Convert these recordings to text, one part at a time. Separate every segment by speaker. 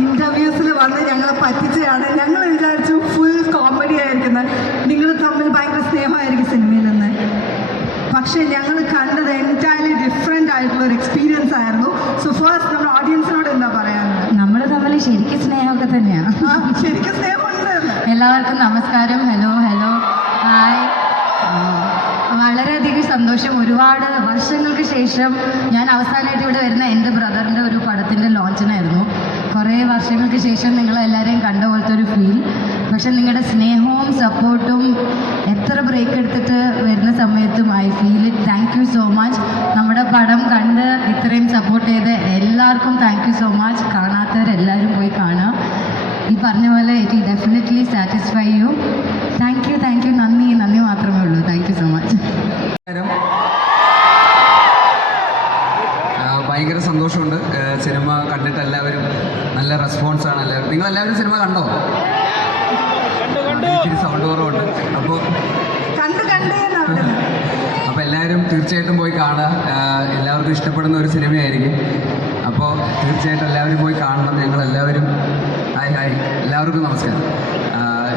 Speaker 1: ഇന്റർവ്യൂസിൽ വന്ന് ഞങ്ങളെ പറ്റിച്ചതാണ് ഞങ്ങൾ വിചാരിച്ചു ഫുൾ കോമഡി ആയിരിക്കുന്നത് നിങ്ങൾ തമ്മിൽ ഭയങ്കര സ്നേഹമായിരിക്കും സിനിമയിൽ നിന്ന്. പക്ഷേ ഞങ്ങൾ കണ്ടത് എന്റയർലി ഡിഫറെന്റ് ആയിട്ടുള്ള ഒരു എക്സ്പീരിയൻസ് ആയിരുന്നു. സോ ഫസ്റ്റ് നമ്മൾ ഓഡിയൻസിനോട് എന്താ പറയാനുള്ളത്?
Speaker 2: നമ്മൾ തമ്മിൽ ശരിക്കും സ്നേഹമൊക്കെ തന്നെയാണ്
Speaker 1: ശരിക്കും സ്നേഹമുണ്ട്
Speaker 2: എല്ലാവർക്കും നമസ്കാരം. ഹലോ ഹലോ ഹായ് വളരെയധികം സന്തോഷം. ഒരുപാട് വർഷങ്ങൾക്ക് ശേഷം ഞാൻ അവസാനമായിട്ട് ഇവിടെ വരുന്ന എന്റെ ബ്രദറിന്റെ ഒരു പടത്തിന്റെ ലോഞ്ചിനായിരുന്നു കുറേ വർഷങ്ങൾക്ക് ശേഷം നിങ്ങളെല്ലാവരെയും കണ്ട പോലത്തെ ഒരു ഫീൽ പക്ഷെ നിങ്ങളുടെ സ്നേഹവും സപ്പോർട്ടും എത്ര ബ്രേക്ക് എടുത്തിട്ട് വരുന്ന സമയത്തും I feel it thank you so much നമ്മുടെ പടം കണ്ട് ഇത്രയും സപ്പോർട്ട് ചെയ്ത് എല്ലാവർക്കും താങ്ക് യു സോ മച്ച് കാണാത്തവരെല്ലാവരും പോയി കാണുക. ഈ പറഞ്ഞ പോലെ it definitely satisfy you thank you thank you നന്ദി നന്ദി
Speaker 3: കണ്ടിട്ട് എല്ലാവരും നല്ല റെസ്പോൺസ് ആണ് എല്ലാവരും. നിങ്ങൾ എല്ലാവരും സിനിമ കണ്ടോ? ഇച്ചിരി സൗണ്ട് കുറവുണ്ട്. അപ്പോൾ അപ്പോൾ എല്ലാവരും തീർച്ചയായിട്ടും പോയി കാണുക. എല്ലാവർക്കും ഇഷ്ടപ്പെടുന്ന ഒരു സിനിമയായിരിക്കും. അപ്പോൾ തീർച്ചയായിട്ടും എല്ലാവരും പോയി കാണണം. ഞങ്ങൾ എല്ലാവരും ഹായ് ഹായ്. എല്ലാവർക്കും നമസ്കാരം.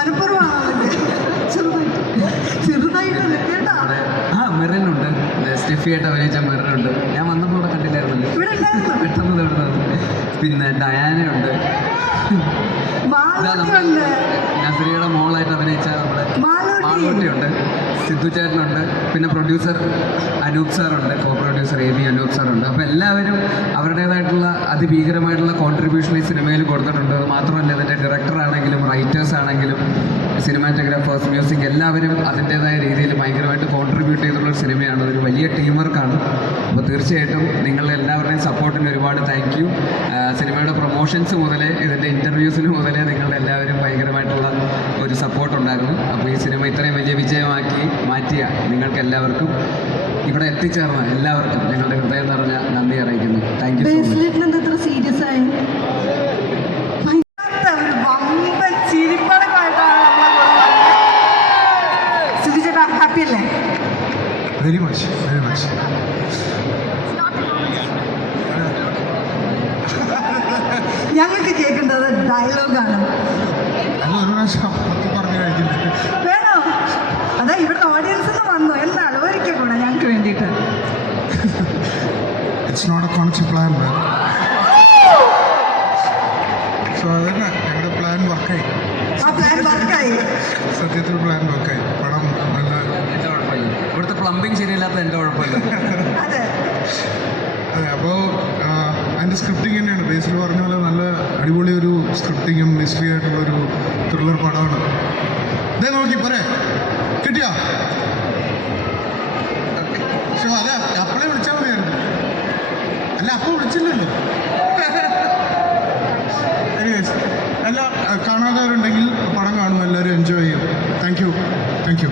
Speaker 3: അഖിലുണ്ട്
Speaker 1: ചെറുതായിട്ട്. ചെറുതായിട്ട് കേട്ടാ?
Speaker 3: ആ മെറിനുണ്ട്. സ്റ്റെഫിയായിട്ട് അഭിനയിച്ച മെറിനുണ്ട്. ഞാൻ വന്നപ്പോൾ ഇവിടെ കണ്ടില്ലായിരുന്നല്ലോ പെട്ടെന്ന് തീർന്നത് പിന്നെ ഡയാനയുണ്ട്. നസറിയുടെ മോളായിട്ട് അഭിനയിച്ച നമ്മുടെ
Speaker 1: മാലതി
Speaker 3: മാളൂട്ടിയുണ്ട് സിദ്ധു ചേട്ടനുണ്ട് പിന്നെ producer Anoop സാറുണ്ട് co producer A B Anoop സാറുണ്ട്. അപ്പോൾ എല്ലാവരും അവരുടേതായിട്ടുള്ള അതിഭീകരമായിട്ടുള്ള കോൺട്രിബ്യൂഷൻ ഈ സിനിമയിൽ കൊടുത്തിട്ടുണ്ട്. മാത്രമല്ല ഇതിന്റെ ഡയറക്ടർ ആണെങ്കിലും റൈറ്റേഴ്സ് ആണെങ്കിലും സിനിമാറ്റോഗ്രാഫേഴ്സ് മ്യൂസിക് എല്ലാവരും അതിന്റേതായ രീതിയിൽ ഭയങ്കരമായിട്ട് കോൺട്രിബ്യൂട്ട് ചെയ്തിട്ടുള്ള ഒരു സിനിമയാണ്. ഒരു വലിയ ടീം വർക്കാണ് അപ്പോൾ തീർച്ചയായിട്ടും നിങ്ങൾ എല്ലാവരുടെയും സപ്പോർട്ടിന് ഒരുപാട് താങ്ക് യു സിനിമയുടെ പ്രൊമോഷൻസ് മുതലേ ഇതിന്റെ ഇന്റർവ്യൂസിന് മുതലേ നിങ്ങളുടെ എല്ലാവരും ഭയങ്കരമായിട്ടുള്ള ഒരു സപ്പോർട്ട് ഉണ്ടായിരുന്നു അപ്പോൾ ഈ സിനിമ ഇത്രയും വലിയ വിജയമാക്കി മാറ്റിയ നിങ്ങൾക്ക് എല്ലാവർക്കും ഇവിടെ എത്തിച്ചേർന്ന എല്ലാവർക്കും ഞങ്ങളുടെ ഹൃദയം നിറഞ്ഞ നന്ദി അറിയിക്കുന്നു. താങ്ക് യു
Speaker 1: സീരിയസ് ആയി?
Speaker 4: വെരി മച്ച് വെരി മച്ച്
Speaker 1: ഞങ്ങൾക്ക് കേൾക്കേണ്ടത് ഡയലോഗാണ്
Speaker 4: അത് ഒരു പ്രാവശ്യം പറഞ്ഞു കഴിഞ്ഞില്ല
Speaker 1: വേണോ? അതാ ഇവിടുത്തെ വന്നോ. എന്താണ് ഒരിക്കൽ കൂടെ ഞങ്ങൾക്ക് വേണ്ടിയിട്ട്
Speaker 4: it's not a conscious plan so അതന്നെ. ഞങ്ങളുടെ പ്ലാൻ വർക്കായി സത്യത്തിൽ പ്ലാൻ വർക്കായി പടം നല്ല
Speaker 3: എന്റെ കുഴപ്പമില്ല. ഇവിടുത്തെ പ്ലംബിംഗ് ശരിയല്ലാത്ത എന്റെ കുഴപ്പമില്ല.
Speaker 1: അതെ.
Speaker 4: അതെ അപ്പോൾ അതിന്റെ സ്ക്രിപ്റ്റിംഗ് തന്നെയാണ്. ബേസിൽ പറഞ്ഞ പോലെ നല്ല അടിപൊളി ഒരു സ്ക്രിപ്റ്റിങ്ങും മിസ്റ്ററി ആയിട്ടുള്ളൊരു ത്രില്ലർ പടമാണ്. ഇതേ നോക്കി പറയേ കിട്ടിയ? പക്ഷേ അതെ അപ്പളെ വിളിച്ചാൽ മതിയായിരുന്നു. അല്ല അപ്പം വിളിച്ചില്ലല്ലോ. അല്ല കാണാത്തവരുണ്ടെങ്കിൽ പടം കാണും എല്ലാവരും എൻജോയ് ചെയ്യും. Thank you thank U